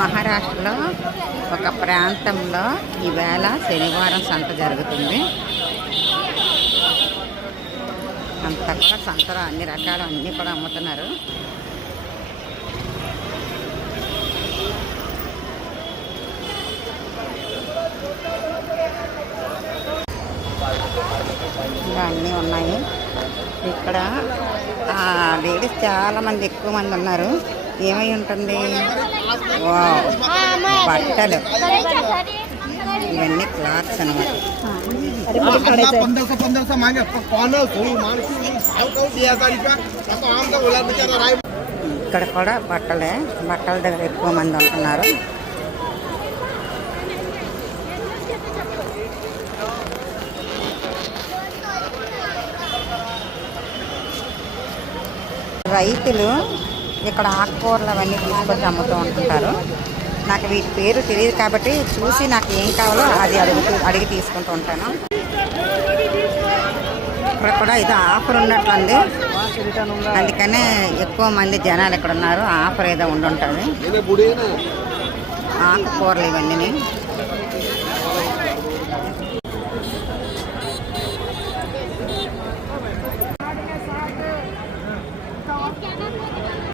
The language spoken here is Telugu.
మహారాష్ట్రలో ఒక ప్రాంతంలో ఈవేళ శనివారం సంత జరుగుతుంది. అంతా కూడా సంతలో అన్ని రకాలు అన్నీ కూడా అమ్ముతున్నారు. ఇలా అన్నీ ఉన్నాయి. ఇక్కడ లేడీస్ చాలామంది ఎక్కువ మంది ఉన్నారు. ఏమై ఉంటుంది? బట్టలు, ఇవన్నీ క్లాత్స్ అన్నమాట. ఇక్కడ కూడా బట్టల దగ్గర ఎక్కువ మంది ఉంటున్నారు. రైతులు ఇక్కడ ఆకుకూరలు అవన్నీ తీసుకొచ్చి అమ్ముతూ ఉంటుంటారు. నాకు వీటి పేరు తెలియదు కాబట్టి చూసి నాకు ఏం కావాలో అది అడిగి తీసుకుంటూ ఉంటాను. ఇక్కడ కూడా ఇది ఆఫర్ ఉన్నట్లుంది, అందుకనే ఎక్కువ మంది జనాలు ఇక్కడ ఉన్నారు. ఆఫర్ ఏదో ఉండుంటుంది. ఆకుకూరలు ఇవన్నీ